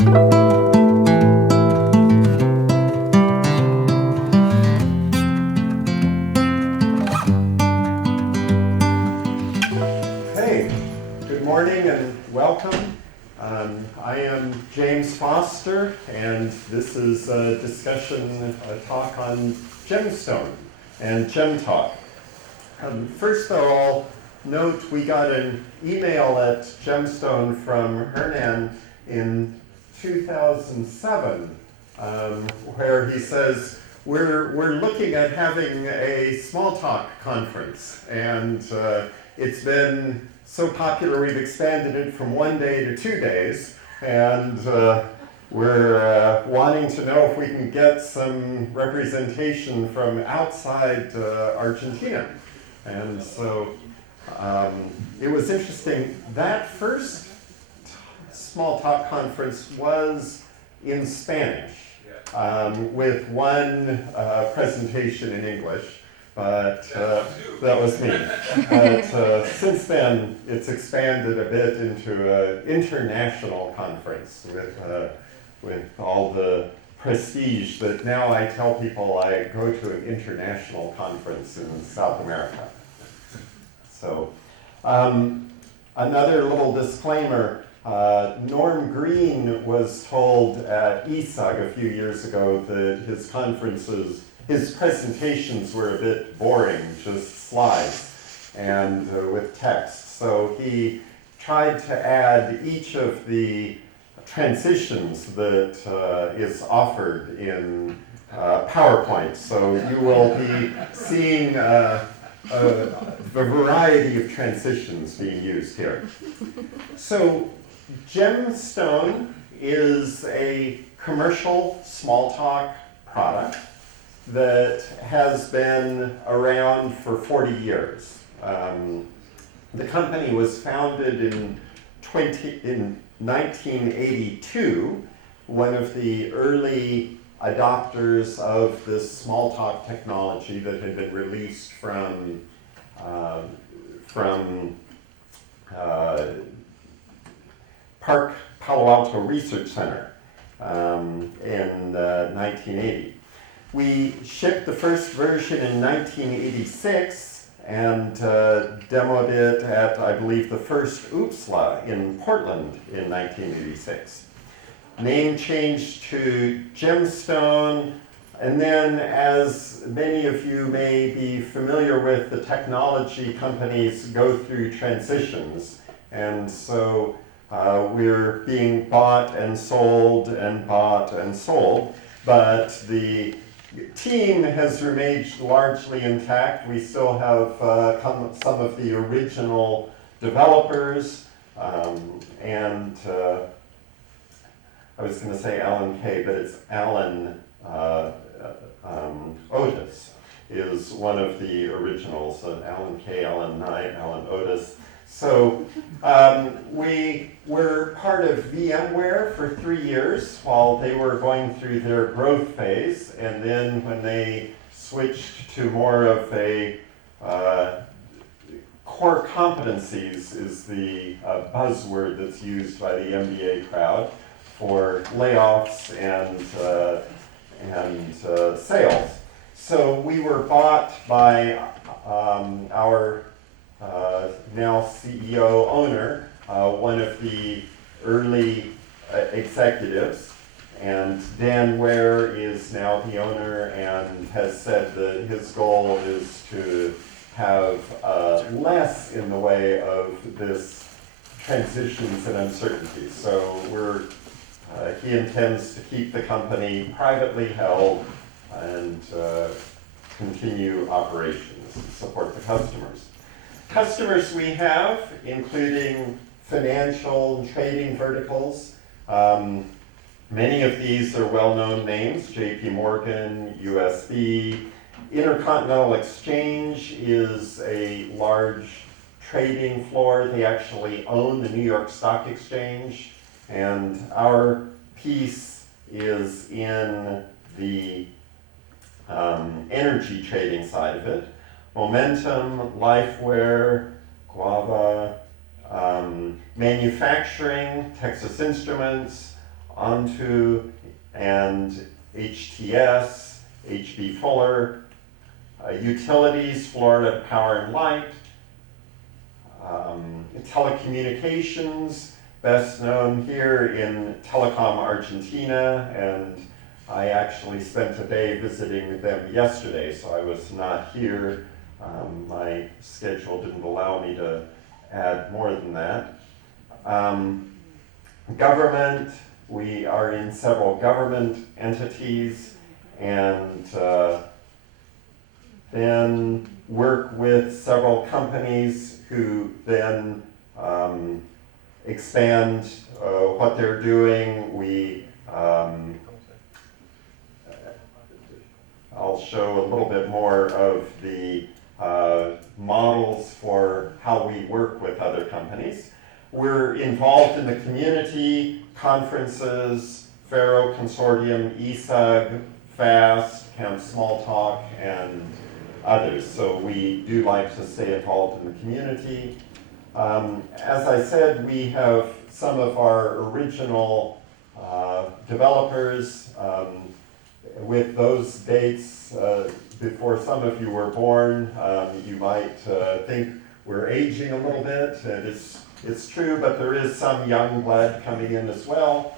Hey, good morning and welcome. I am James Foster, and this is a discussion, a talk on Gemstone and GemTalk. First, though, I'll note we got an email at Gemstone from Hernan in 2007, where he says, we're looking at having a Smalltalk conference, and it's been so popular we've expanded it from 1 day to 2 days, and we're wanting to know if we can get some representation from outside Argentina. And so it was interesting. That first Smalltalk conference was in Spanish, with one presentation in English. But that was me. But since then, it's expanded a bit into an international conference with all the prestige that now I tell people I go to an international conference in South America. So another little disclaimer, Norm Green was told at ESUG a few years ago that his presentations were a bit boring, just slides and with text. So he tried to add each of the transitions that is offered in PowerPoint. So you will be seeing a variety of transitions being used here. So Gemstone is a commercial Smalltalk product that has been around for 40 years. The company was founded in 1982, one of the early adopters of this Smalltalk technology that had been released from Park Palo Alto Research Center in 1980. We shipped the first version in 1986 and demoed it at, I believe, the first OOPSLA in Portland in 1986. Name changed to Gemstone, and then, as many of you may be familiar with, the technology companies go through transitions, and so we're being bought and sold and bought and sold, but the team has remained largely intact. We still have some of the original developers, and I was going to say Alan Kay, but it's Alan Otis is one of the originals. Alan Kay, Alan Knight, Alan Otis. So we were part of VMware for 3 years while they were going through their growth phase, and then when they switched to more of a core competencies is the buzzword that's used by the MBA crowd for layoffs and sales. So we were bought by our now CEO owner, one of the early executives, and Dan Ware is now the owner and has said that his goal is to have less in the way of this transitions and uncertainties. So he intends to keep the company privately held and continue operations and support the customers. Customers we have, including financial and trading verticals. Many of these are well-known names: JP Morgan, USB. Intercontinental Exchange is a large trading floor. They actually own the New York Stock Exchange, and our piece is in the energy trading side of it. Momentum, Lifeware, Guava, manufacturing, Texas Instruments, onto, and HTS, HB Fuller, utilities, Florida Power and Light, telecommunications, best known here in Telecom Argentina, and I actually spent a day visiting them yesterday, so I was not here. My schedule didn't allow me to add more than that. Government, we are in several government entities, and then work with several companies who then expand what they're doing. I'll show a little bit more of the models for how we work with other companies. We're involved in the community, conferences, Faro Consortium, ESUG, FAST, Camp Smalltalk, and others. So we do like to stay involved in the community. As I said, we have some of our original developers with those dates before some of you were born. You might think we're aging a little bit, and it's true, but there is some young blood coming in as well.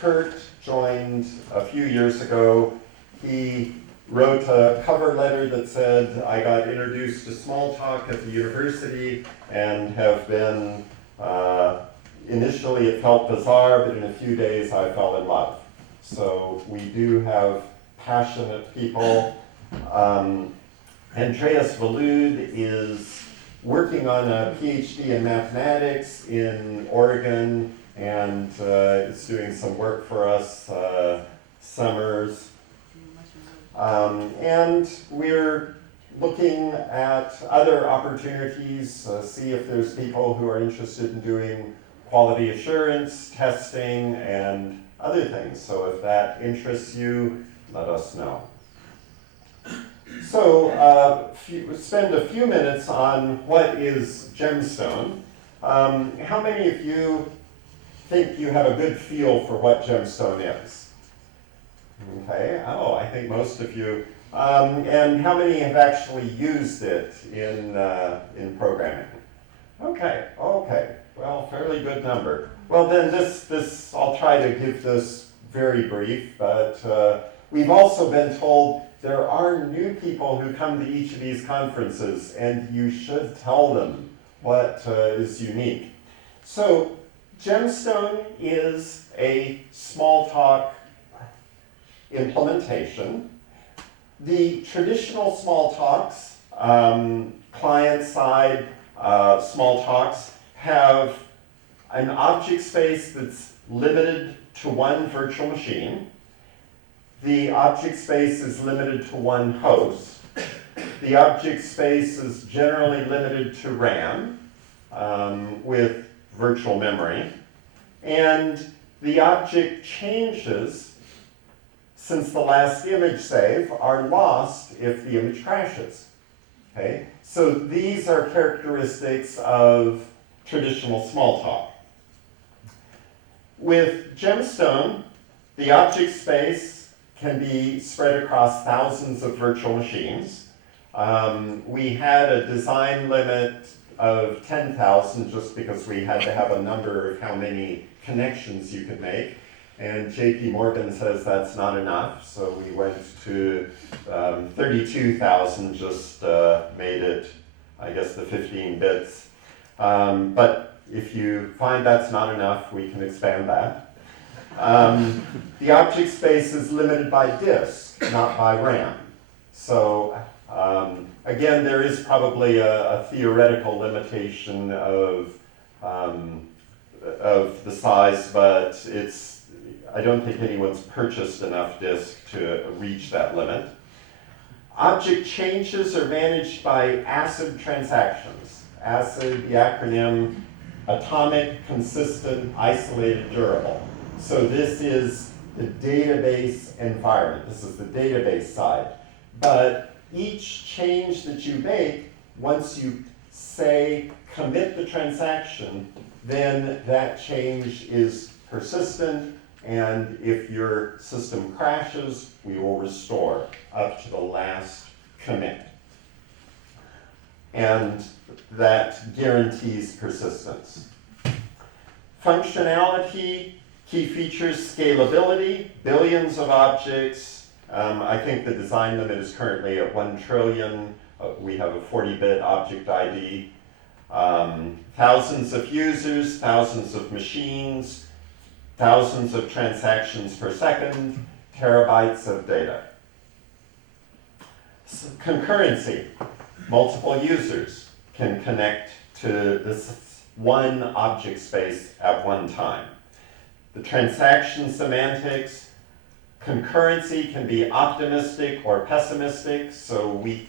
Kurt joined a few years ago. He wrote a cover letter that said, I got introduced to Smalltalk at the university and have been, initially it felt bizarre, but in a few days I fell in love. So we do have passionate people. Andreas Valud is working on a PhD in mathematics in Oregon, and is doing some work for us summers. And we're looking at other opportunities, see if there's people who are interested in doing quality assurance, testing, and other things. So if that interests you, let us know. So spend a few minutes on what is Gemstone. How many of you think you have a good feel for what Gemstone is? Okay, I think most of you. And how many have actually used it in programming? Okay, well, fairly good number. Well, then this I'll try to give this very brief, but we've also been told there are new people who come to each of these conferences, and you should tell them what is unique. So Gemstone is a Smalltalk implementation. The traditional Smalltalks, client-side Smalltalks, have an object space that's limited to one virtual machine. The object space is limited to one host. The object space is generally limited to RAM with virtual memory. And the object changes, since the last image save, are lost if the image crashes. Okay? So these are characteristics of traditional Smalltalk. With Gemstone, the object space can be spread across thousands of virtual machines. We had a design limit of 10,000 just because we had to have a number of how many connections you could make. And JP Morgan says that's not enough, so we went to 32,000, just made it, I guess, the 15 bits. But if you find that's not enough, we can expand that. The object space is limited by disk, not by RAM. So again, there is probably a theoretical limitation of the size, but I don't think anyone's purchased enough disk to reach that limit. Object changes are managed by ACID transactions. ACID, the acronym, atomic, consistent, isolated, durable. So this is the database environment. This is the database side. But each change that you make, once you say commit the transaction, then that change is persistent, and if your system crashes, we will restore up to the last commit. And that guarantees persistence. Functionality, key features, scalability, billions of objects. I think the design limit is currently at 1 trillion. We have a 40-bit object ID. Thousands of users, thousands of machines, thousands of transactions per second, terabytes of data. So concurrency, multiple users can connect to this one object space at one time. The transaction semantics, concurrency can be optimistic or pessimistic, so we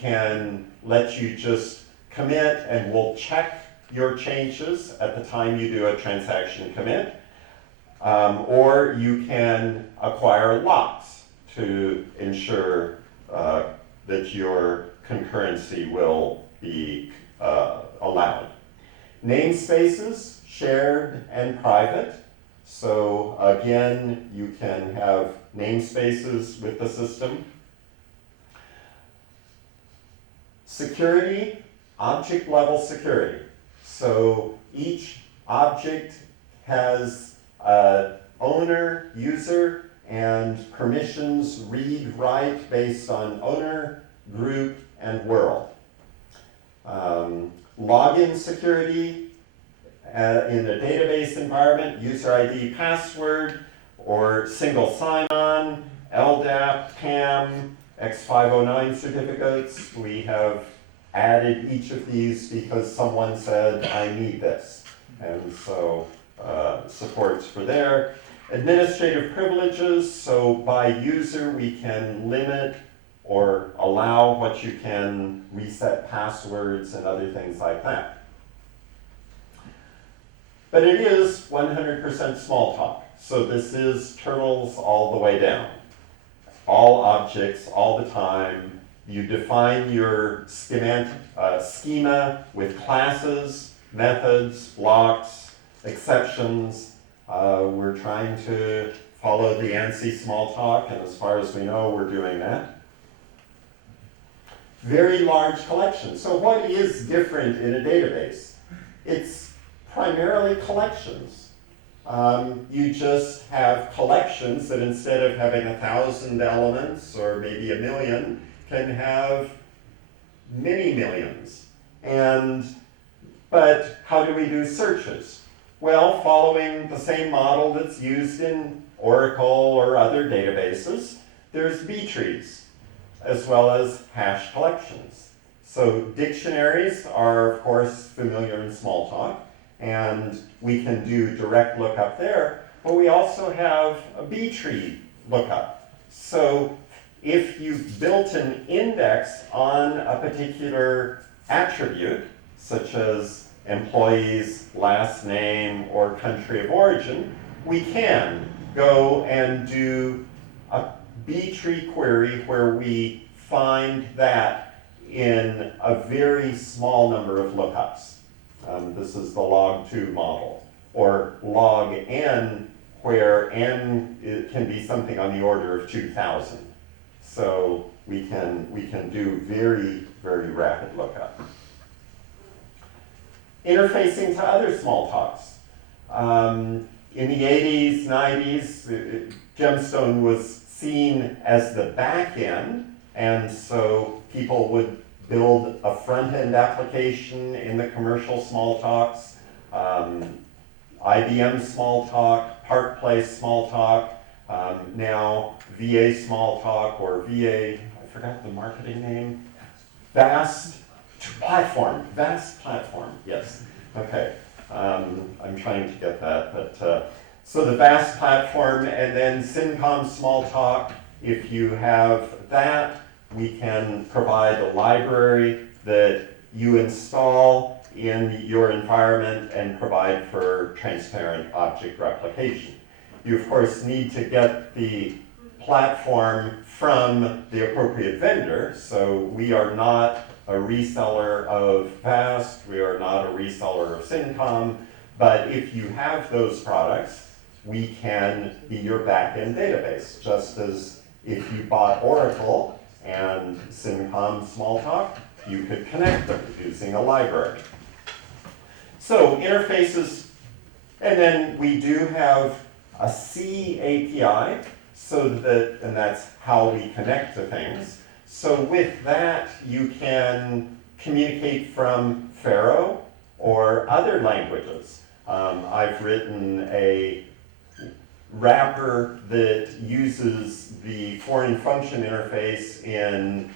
can let you just commit and we'll check your changes at the time you do a transaction commit. Or you can acquire locks to ensure that your concurrency will be allowed. Namespaces, shared and private. So again, you can have namespaces with the system. Security, object level security. So each object has owner, user, and permissions read, write based on owner, group, and world. Login security in a database environment, user ID, password, or single sign-on, LDAP, PAM, X509 certificates. We have added each of these because someone said, I need this. And so supports for there. Administrative privileges, so by user we can limit or allow what you can reset passwords and other things like that. But it is 100% small talk. So this is turtles all the way down. All objects, all the time. You define your schema with classes, methods, blocks, exceptions. We're trying to follow the ANSI small talk, and as far as we know, we're doing that. Very large collection. So what is different in a database? It's primarily collections. You just have collections that instead of having 1,000 elements or maybe 1 million, can have many millions. But how do we do searches? Well, following the same model that's used in Oracle or other databases, there's B-trees, as well as hash collections. So dictionaries are, of course, familiar in Smalltalk, and we can do direct lookup there, but we also have a B-tree lookup. So if you've built an index on a particular attribute, such as employee's last name or country of origin, we can go and do a B-tree query where we find that in a very small number of lookups. This is the log2 model, or log n, where n can be something on the order of 2,000. So we can do very, very rapid lookup. Interfacing to other small talks. In the 80s, 90s, Gemstone was seen as the back end, and so people would build a front-end application in the commercial small talks, IBM small talk, Park Place small talk, now VA small talk, or VA, I forgot the marketing name, Vast Platform, yes. Okay, I'm trying to get that, but so the Vast Platform, and then SynCom small talk. If you have that, we can provide a library that you install in your environment and provide for transparent object replication. You, of course, need to get the platform from the appropriate vendor, so we are not a reseller of Vast, we are not a reseller of SynCom, but if you have those products, we can be your backend database, just as if you bought Oracle and SymCom Smalltalk, you could connect them using a library. So interfaces, and then we do have a C API, and that's how we connect to things. So with that, you can communicate from Pharo or other languages. I've written a wrapper that uses the foreign function interface in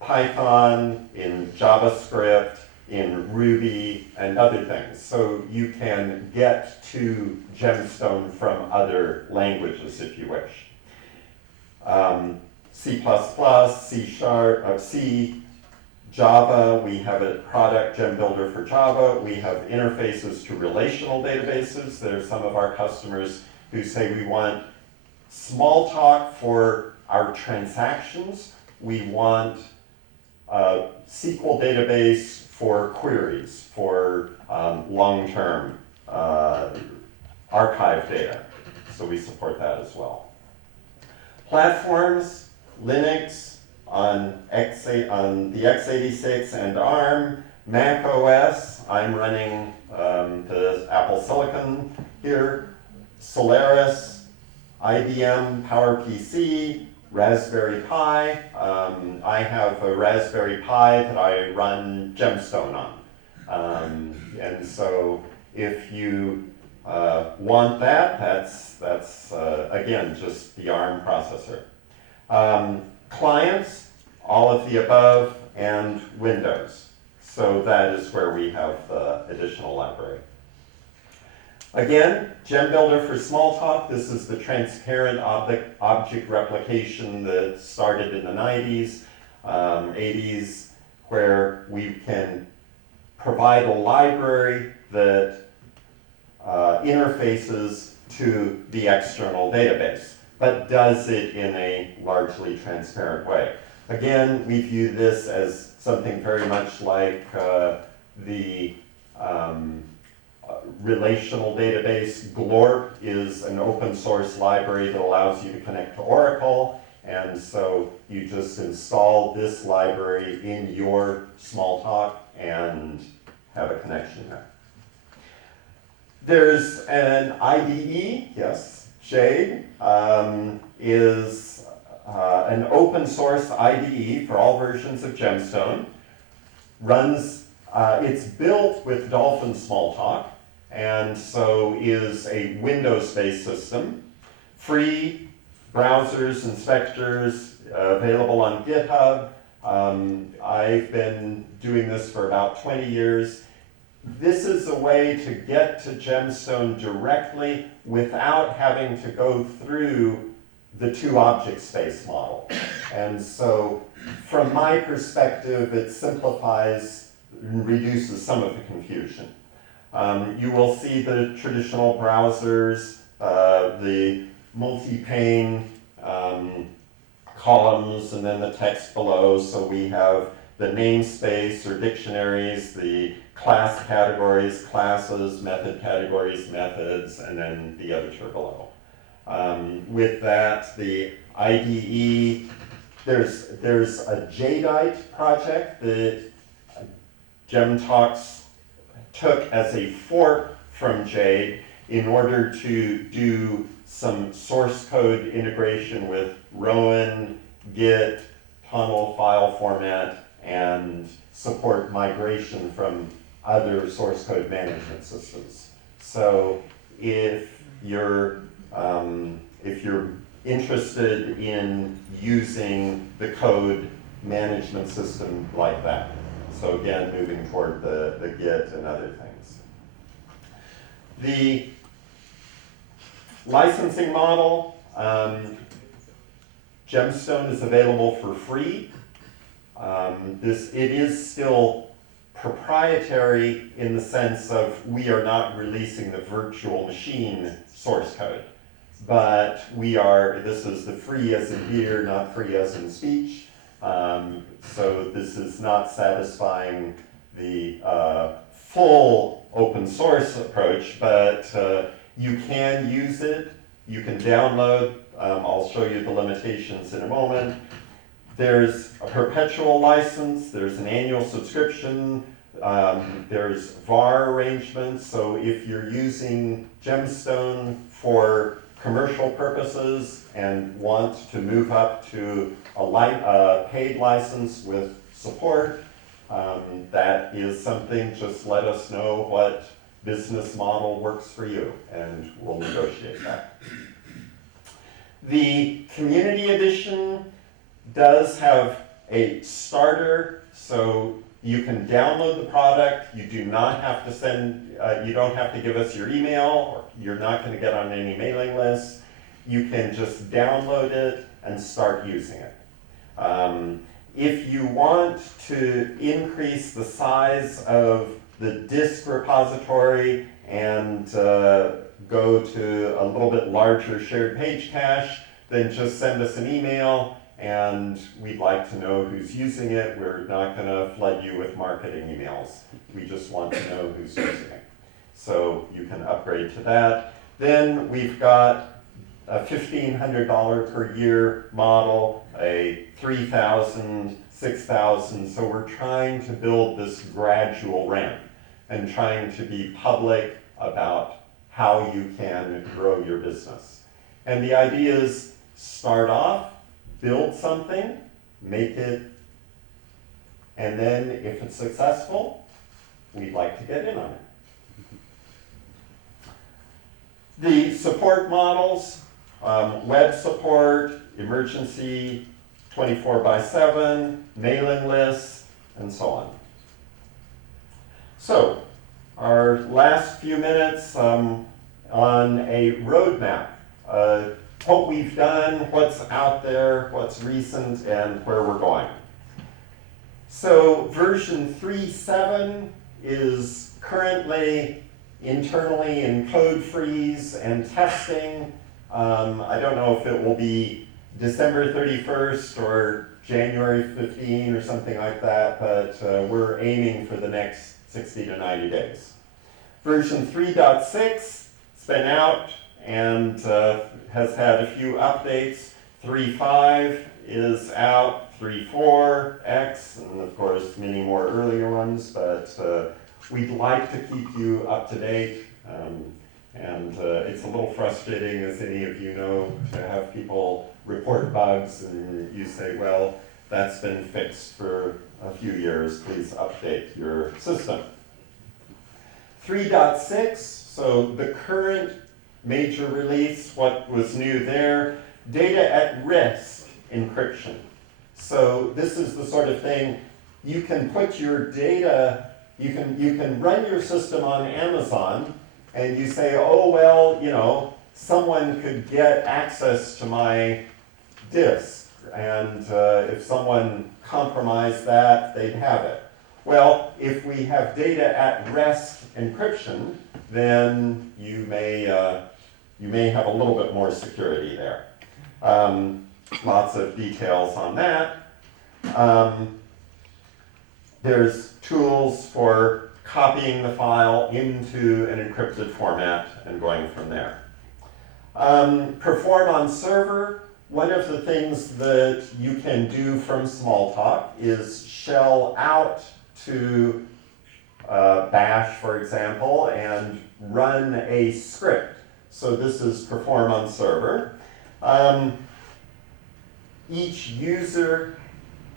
Python, in JavaScript, in Ruby, and other things. So you can get to Gemstone from other languages if you wish. C++, C#, Java, we have a product, GemBuilder for Java. We have interfaces to relational databases. There are some of our customers who say we want Smalltalk for our transactions. We want a SQL database for queries, for long-term archive data. So we support that as well. Platforms, Linux, on the x86 and ARM, Mac OS, I'm running the Apple Silicon here, Solaris, IBM PowerPC, Raspberry Pi. I have a Raspberry Pi that I run Gemstone on. And so if you want that, that's again, just the ARM processor. Clients, all of the above, and Windows. So that is where we have the additional library. Again, GemBuilder for Smalltalk. This is the transparent object replication that started in the 90s, 80s, where we can provide a library that interfaces to the external database, but does it in a largely transparent way. Again, we view this as something very much like the relational database. Glorp is an open source library that allows you to connect to Oracle, and so you just install this library in your Smalltalk and have a connection there. There's an IDE, yes, Jade is an open source IDE for all versions of Gemstone. It's built with Dolphin Smalltalk, and so is a Windows-based system. Free, browsers, inspectors, available on GitHub. I've been doing this for about 20 years. This is a way to get to Gemstone directly without having to go through the two object space model. And so from my perspective, it simplifies and reduces some of the confusion. You will see the traditional browsers, the multi-pane columns, and then the text below. So we have the namespace or dictionaries, the class categories, classes, method categories, methods, and then the editor below. With that, the IDE, there's a Jadeite project that GemTalks took as a fork from Jade in order to do some source code integration with Rowan, Git, tunnel file format, and support migration from other source code management systems. So if you're interested in using the code management system like that. So again, moving toward the Git and other things. The licensing model, Gemstone is available for free. It is still proprietary in the sense of we are not releasing the virtual machine source code. But this is the free as in beer, not free as in speech. So this is not satisfying the full open source approach, but you can use it. You can download. I'll show you the limitations in a moment. There's a perpetual license. There's an annual subscription. There's VAR arrangements. So if you're using Gemstone for commercial purposes and want to move up to a paid license with support, that is something. Just let us know what business model works for you, and we'll negotiate that. The Community Edition does have a starter, so you can download the product. You do not have to send, you don't have to give us your email, or you're not going to get on any mailing lists. You can just download it and start using it. If you want to increase the size of the disk repository and go to a little bit larger shared page cache, then just send us an email, and we'd like to know who's using it. We're not going to flood you with marketing emails. We just want to know who's using it. So you can upgrade to that. Then we've got a $1,500 per year model, a $3,000, $6,000. So we're trying to build this gradual ramp and trying to be public about how you can grow your business. And the idea is start off, build something, make it, and then if it's successful, we'd like to get in on it. The support models, web support, emergency, 24/7, mailing lists, and so on. So, our last few minutes on a roadmap. What we've done, what's out there, what's recent, and where we're going. So version 3.7 is currently internally in code freeze and testing. I don't know if it will be December 31st or January 15 or something like that, but we're aiming for the next 60 to 90 days. Version 3.6 has been out and has had a few updates. 3.5 is out, 3.4, X, and of course many more earlier ones, but we'd like to keep you up to date. And it's a little frustrating, as any of you know, to have people report bugs and you say, well, that's been fixed for a few years, please update your system. 3.6, so the current major release, what was new there, data at risk encryption. So this is the sort of thing, you can put your data, you can run your system on Amazon, and you say, oh, well, you know, someone could get access to my disk, and if someone compromised that, they'd have it. Well, if we have data at rest encryption, then you may have a little bit more security there. Lots of details on that. There's tools for copying the file into an encrypted format and going from there. Perform on server. One of the things that you can do from Smalltalk is shell out to Bash, for example, and run a script. So this is perform on server. Each user,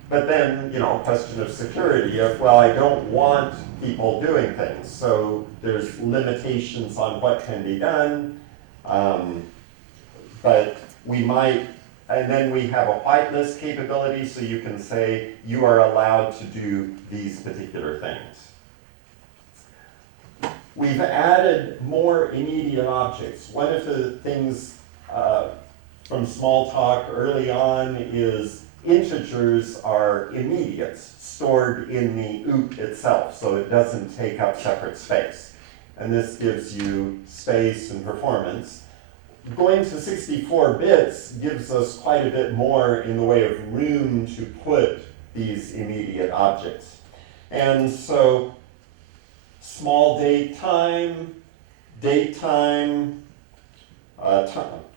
but then, you know, question of security of, well, I don't want people doing things. So there's limitations on what can be done. But we might, and then we have a whitelist capability, so you can say you are allowed to do these particular things. We've added more immediate objects. One of the things from Smalltalk early on is integers are immediates stored in the OOP itself, so it doesn't take up separate space. And this gives you space and performance. Going to 64 bits gives us quite a bit more in the way of room to put these immediate objects. And so small date time, date time,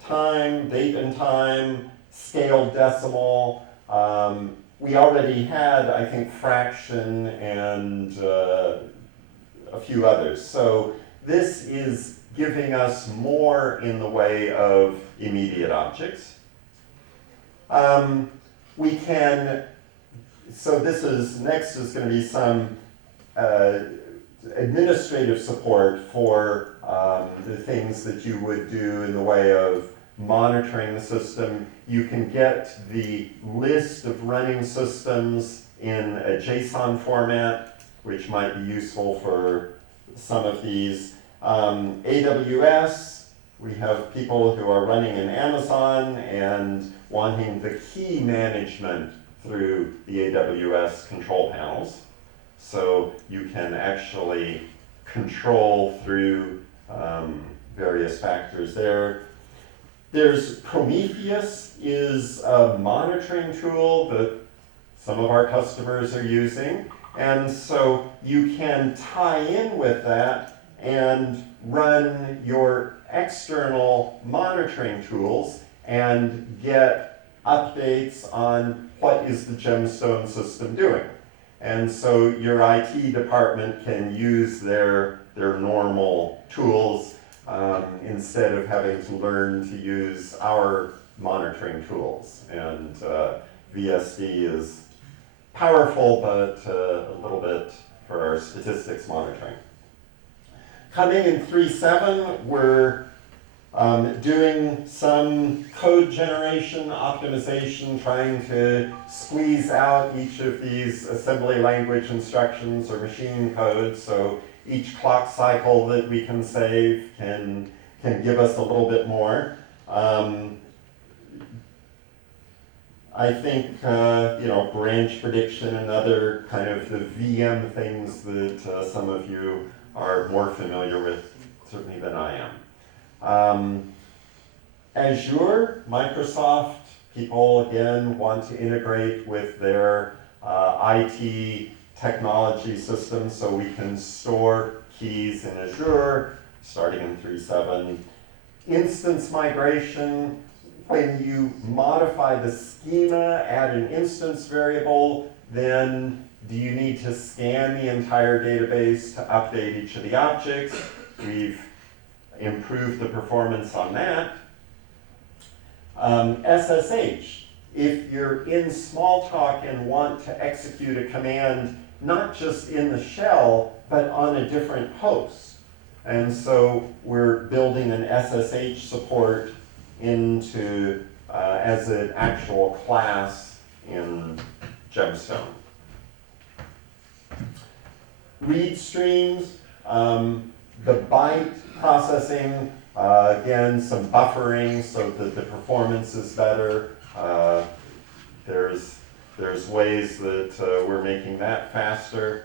time, date and time, scaled decimal. We already had, I think, fraction and a few others. So this is giving us more in the way of immediate objects. We can, so this is, next is going to be some administrative support for the things that you would do in the way of monitoring the system. You can get the list of running systems in a JSON format, which might be useful for some of these. AWS, we have people who are running in Amazon and wanting the key management through the AWS control panels. So you can actually control through various factors there. There's Prometheus, is a monitoring tool that some of our customers are using. And so you can tie in with that and run your external monitoring tools and get updates on what is the Gemstone system doing. And so your IT department can use their normal tools instead of having to learn to use our monitoring tools. And VSD is powerful, but a little bit for our statistics monitoring. Coming in 3.7, we're doing some code generation optimization, trying to squeeze out each of these assembly language instructions or machine code. So each clock cycle that we can save can give us a little bit more. I think branch prediction and other kind of the VM things that some of you are more familiar with, certainly than I am. Azure, Microsoft, people again want to integrate with their IT technology systems so we can store keys in Azure, starting in 3.7. Instance migration, when you modify the schema, add an instance variable, then do you need to scan the entire database to update each of the objects? We've improved the performance on that. SSH, if you're in Smalltalk and want to execute a command, not just in the shell, but on a different host. And so we're building an SSH support into as an actual class in Gemstone. Read streams, the byte processing, again, some buffering so that the performance is better. There's ways that we're making that faster.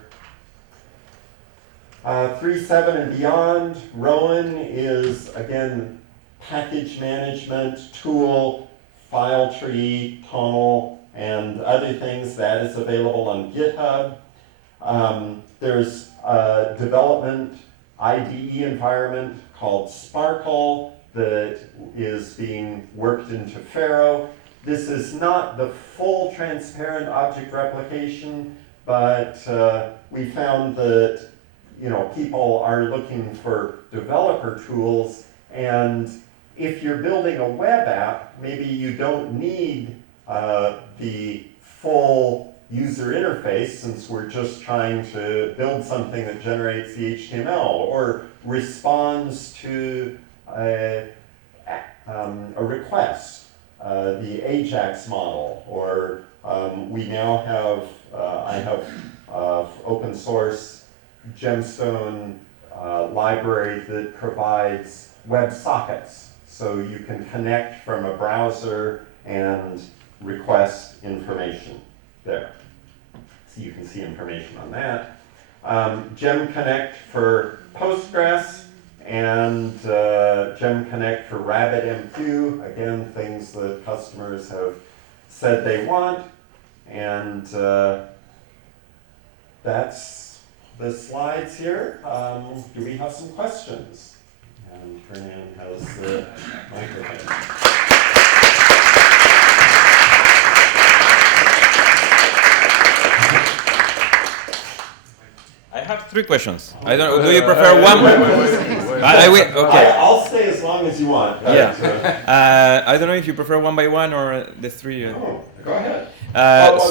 3.7 and beyond, Rowan is, again, package management tool, file tree, tunnel, and other things. That is available on GitHub. There's a development IDE environment called Sparkle that is being worked into Pharo. This is not the full transparent object replication, but we found that people are looking for developer tools, and if you're building a web app, maybe you don't need the full user interface, since we're just trying to build something that generates the HTML or responds to a request, the AJAX model, or we now have, I have open source Gemstone library that provides WebSockets. So you can connect from a browser and request information there. So you can see information on that. GemConnect for Postgres and GemConnect for RabbitMQ. Again, things that customers have said they want. And that's the slides here. Do we have some questions? And Fernand has the microphone. I have 3 questions. I don't. Do you prefer one? Okay. I'll stay as long as you want. Yeah. I don't know if you prefer one by one or the 3. Oh, go ahead.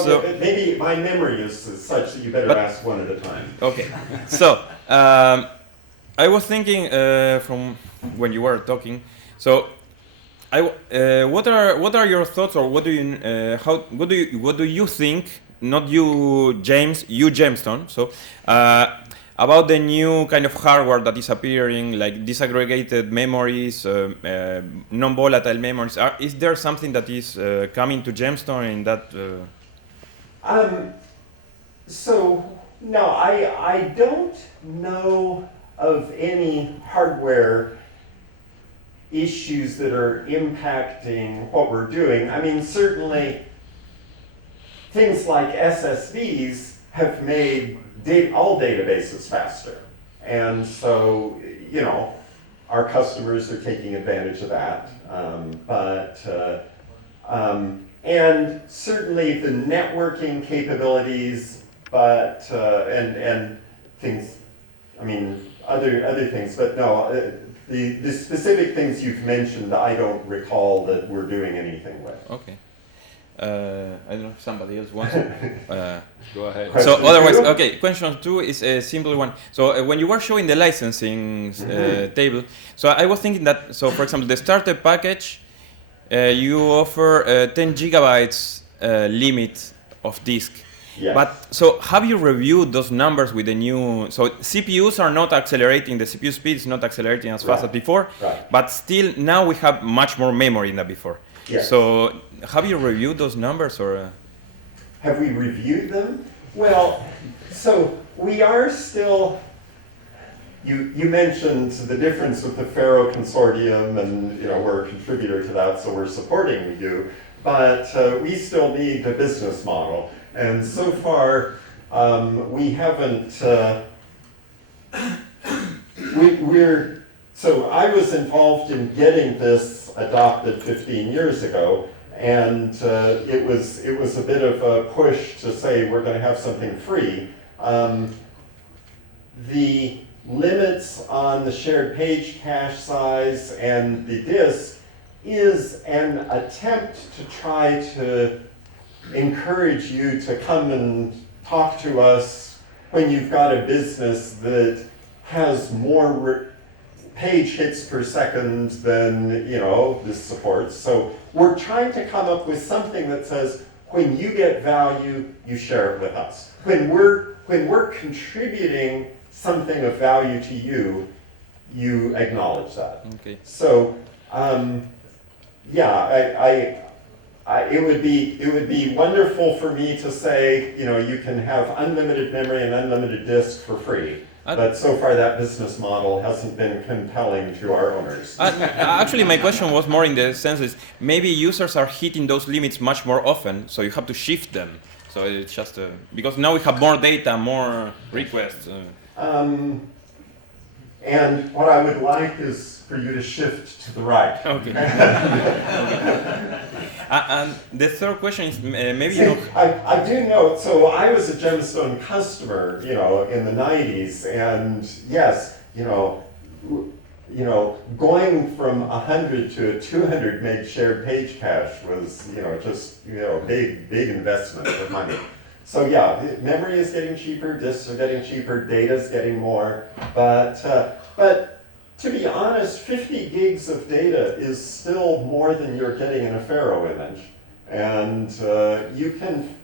So maybe my memory is such that you better ask one at a time. Okay. So I was thinking from when you were talking. So what are your thoughts, or what do you think? Not you, James, you Gemstone. So about the new kind of hardware that is appearing, like disaggregated memories, non-volatile memories. Is there something that is coming to Gemstone in that? So no, I don't know of any hardware issues that are impacting what we're doing. I mean, certainly things like SSVs have made all databases faster. And so, our customers are taking advantage of that. And certainly the networking capabilities, and things, other things, but no, the specific things you've mentioned, I don't recall that we're doing anything with. Okay. I don't know if somebody else wants to. Go ahead. So otherwise, okay, question 2 is a simple one. So when you were showing the licensing table, so I was thinking that, so for example, the starter package, you offer 10 gigabytes limit of disk. Yes. But so have you reviewed those numbers with the new, so CPUs are not accelerating, the CPU speed is not accelerating as fast as before, but still now we have much more memory than before. Yes. So have you reviewed those numbers, or? Have we reviewed them? Well, so we are still, you mentioned the difference with the Faro consortium, and we're a contributor to that, so we're supporting you, but we still need a business model. And so far, we haven't, so I was involved in getting this adopted 15 years ago, and it was a bit of a push to say we're going to have something free. The limits on the shared page cache size and the disk is an attempt to try to encourage you to come and talk to us when you've got a business that has more page hits per second than this supports. So we're trying to come up with something that says when you get value, you share it with us. When we're contributing something of value to you, you acknowledge that. Okay. So it would be wonderful for me to say, you can have unlimited memory and unlimited disk for free. But so far that business model hasn't been compelling to our owners. Actually, my question was more in the sense is maybe users are hitting those limits much more often, so you have to shift them. So it's just because now we have more data, more requests. And what I would like is for you to shift to the right. Okay. And the third question is maybe I do know. So I was a Gemstone customer, in the 90s, and yes, going from 100 to a 200 meg shared page cache was, just big investment of money. So yeah, memory is getting cheaper, disks are getting cheaper, data is getting more, but to be honest, 50 gigs of data is still more than you're getting in a Faro image. And you can,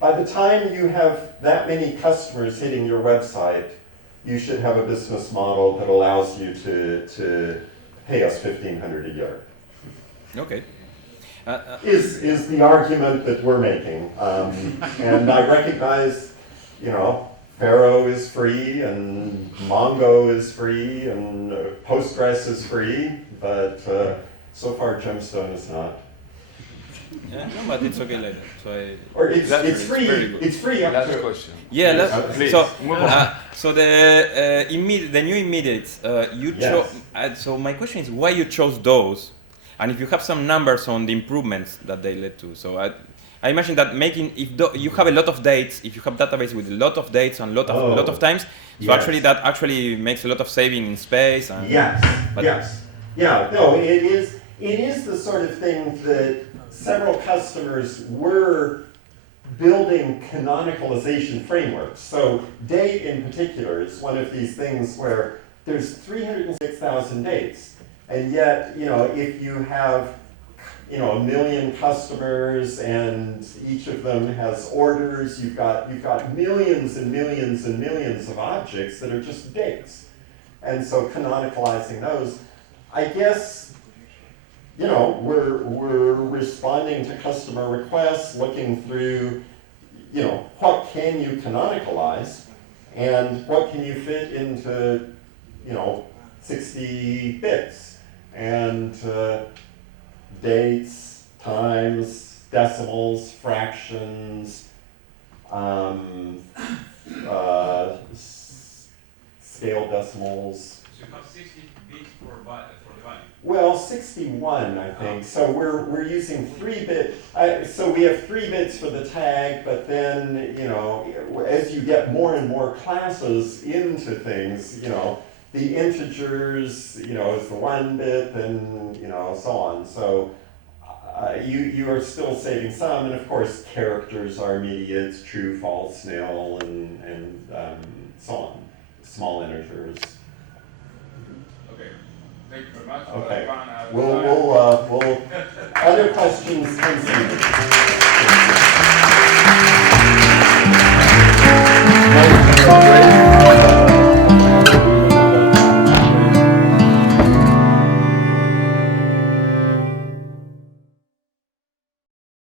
by the time you have that many customers hitting your website, you should have a business model that allows you to pay us $1,500 a year. Okay. Is the argument that we're making. And I recognize, Faro is free, and Mongo is free, and Postgres is free, but so far Gemstone is not. Yeah, no, but it's okay like that. So Or it's free. very good. It's free up Last to. question. Yeah, Please, so move on. so the the new immediates you Yes. chose. So my question is why you chose those, and if you have some numbers on the improvements that they led to. So I imagine that making you have a lot of dates, if you have database with a lot of dates and lot of times, so Yes. actually that actually makes a lot of saving in space. And, Yes, but- yes. Yeah, no, it is the sort of thing that several customers were building canonicalization frameworks. So date in particular is one of these things where there's 306,000 dates. And yet, if you have, 1 million customers and each of them has orders, you've got millions and millions and millions of objects that are just dates. And so canonicalizing those, I guess, we're responding to customer requests, looking through, what can you canonicalize and what can you fit into, 60 bits and dates, times, decimals, fractions, scale decimals. So you have 60 bits for the value. Well, 61, I think. So we're using 3-bit. So we have 3 bits for the tag, but then as you get more and more classes into things, the integers, is the 1 bit, and so on. So you are still saving some, and of course characters are immediates, true, false, nil, and so on. Small integers. Okay. Thank you very much. Okay. We'll other questions, please.